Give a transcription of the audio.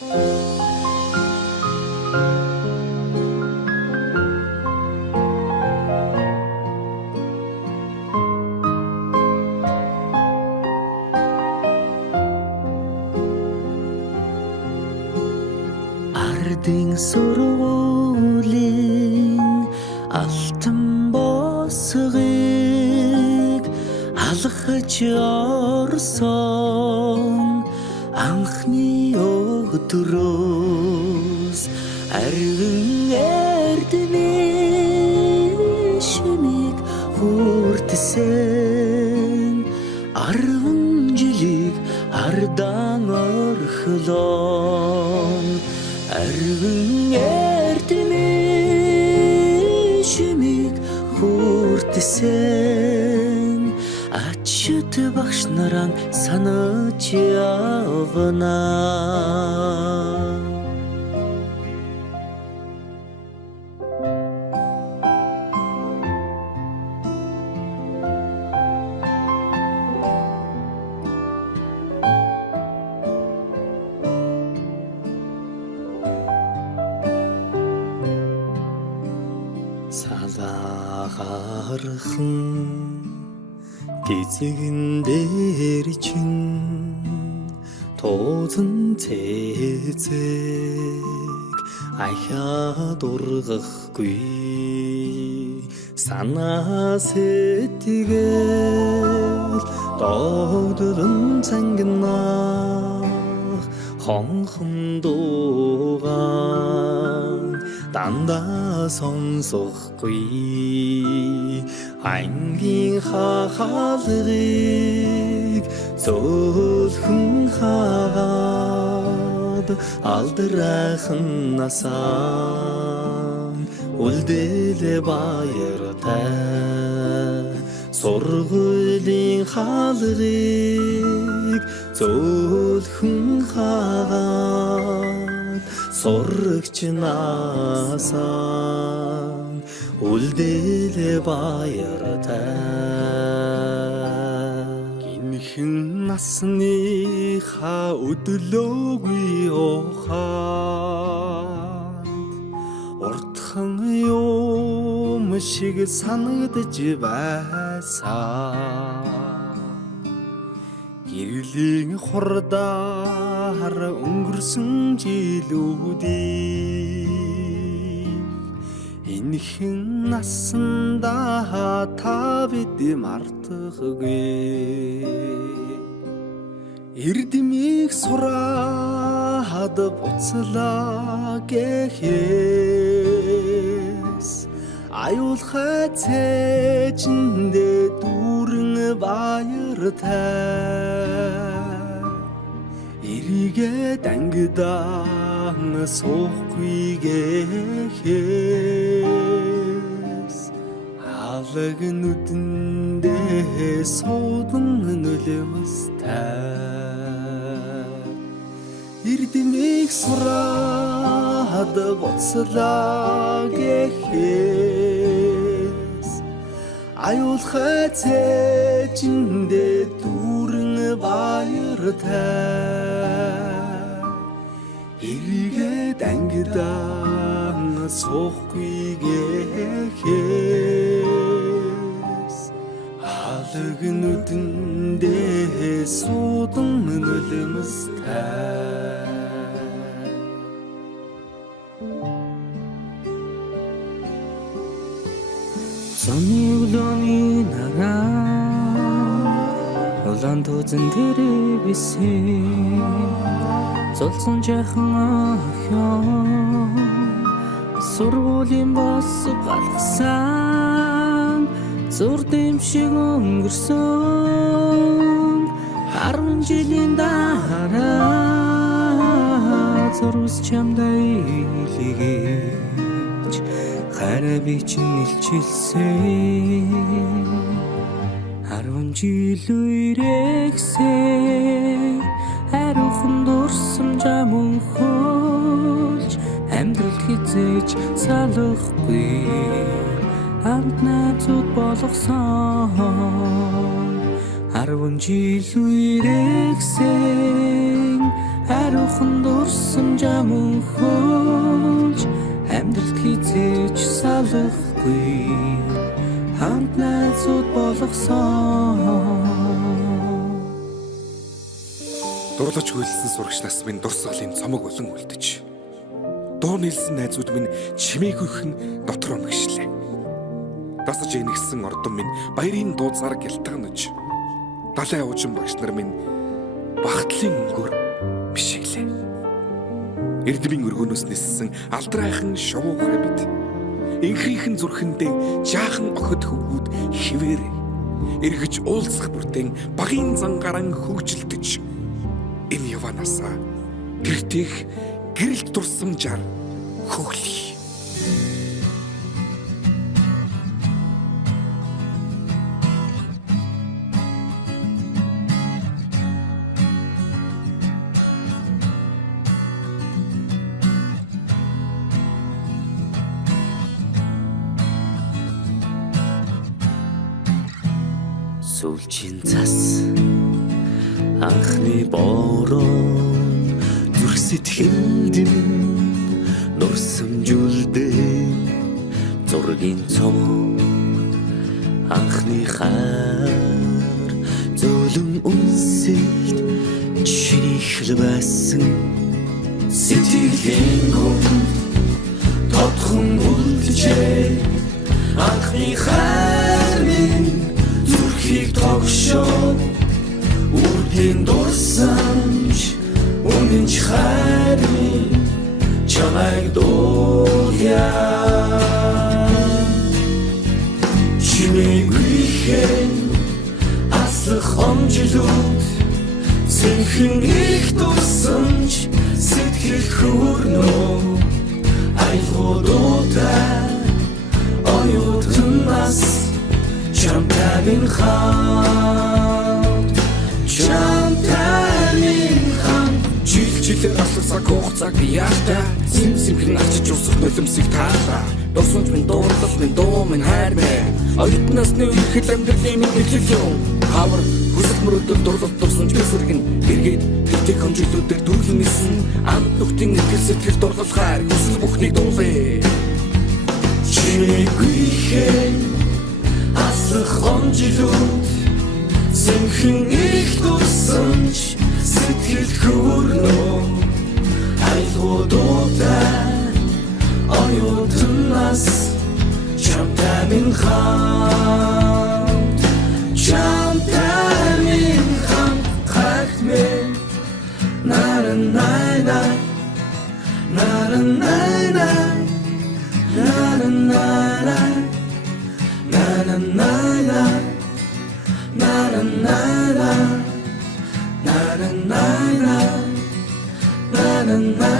Ардын сургуулийн алтан босгыг алхаж орсон анхны өдрөөс арвин эрдэнэ шимиг хүртсэн 10 жилиг ардан орхлон арвин эрдэнэ шимиг хүртсэн ачт багш наран санаж явна. Салахархан гизэгэн дээр чин тоозон цэцэг ахаад ургахгүй санаа сэтгэл догдолн цангинах хонхон дуугаан дандаа сонсохгүй ангийн хахалгыг зөөлхөн хаад алдрайхан насаа үлдээлэ баяртай сургуулийн хаалгыг зөөлхөн хаад сурагч насаа үлдээлэ баяртай гинхэн насныхаа өдлөөгүй ухаанд уртхан юм шиг санагдаж байсан гэрлийн хурдаар өнгөрсөн жилүүдийг энэхэн насанда та бид мартахгүй эрдэмийг сураад буцлаа гэхээс аюулхай цээжиндээ дүүрэн баяртай эрийгээ дангидаан суухгүй гэхээс алаг нүдэндээ суудан нулимстай эрдэмийг сураад буцлаа гэхээс аюулхай цээжиндээ дүүрэн баяртай эрийгээ дангидаан суухгүй гэхээс алаг нүдэндээ суудан нулимстай Сонны үлөөний нараа улаан тузан дээрээ бисэн золсон жахан охин сургуулийн босго алгасан зур дэмшиг өнгөрсөн 10 жилийн дараа зурус чамдай илгээж хараа би чинь илчилсэн 10 жил үрэгсээ хариухан дурсамжаа мөнхөлж амьдрал хизээж салахгүй хамт найзууд болгосон 10 жил үрэгсэн хариухан дурсам жамхуулж амьдралд хизээж салахгүй хамт найзууд болгосон. Дурлаж хүлсэн сурагч нас минь дурсгалын цомог болон үлдэж. Дуу нийлсэн найзууд минь чимээгүйхэн дотор мэгшлээ. Дасаж игнэгсэн ордон минь баярын дууцаар гялтганаж. Далайн уужин багш нар минь багтлын өнгөөр бишиглээ. Эрдмийн өргөнөөс ниссэн алдрайхан шувуухан бид. Инхрийнхэн зүрхэндээ жаахан охид хөвгүүд хിവэр. Эргэж уулзах бүртэн багийн зангаран хөгжилдөж. Энэ яванасаа гэртех гэрэлт дурсамжаар хөглөе. Сүүлчийн цас анхны борон зүрх сэтгэлд нурсамжуулдээ зургийн цом анхны хаар зөөлөн үнсэлт чиний байсан сэтгэлийн гүн тодхон үлджээ анхны хаар минь зүрхийг тогшоо үрдийн дурсамж үнэнч хайрын чамайг дуулъя чимээгүйхэн аслах омжилууд сэнхэн их дурсамж сэтгэл хүрнөө айлгуудаа оюутнаас чамтай минь хамт жилээр асарсаг хугацааг би яахта симхэн ачиж усах нулимсыг таалаа дурсамж минь дуурлал минь дуу минь хайр минь оюутнаас нэг их амьдралын минь нэглэл юм хавар хүсэл мөрөдөл дурлал дурсамж бисэргэн эргээд тэгтэг хэмжүүлүүдээр дүрлэн нисэн амт нүхтийн итгэл сэтгэл дурлал хайр хүсэл бүхнийг дуулъя чимээгүйхэн аслах омжилууд сэнхэн их дурсамж сэтгэл хүрнөө айлгуудаа оюутнаас чамтай минь хамт хагт минь наранайна наранайна наранайна наранайна наранайна na na na na na na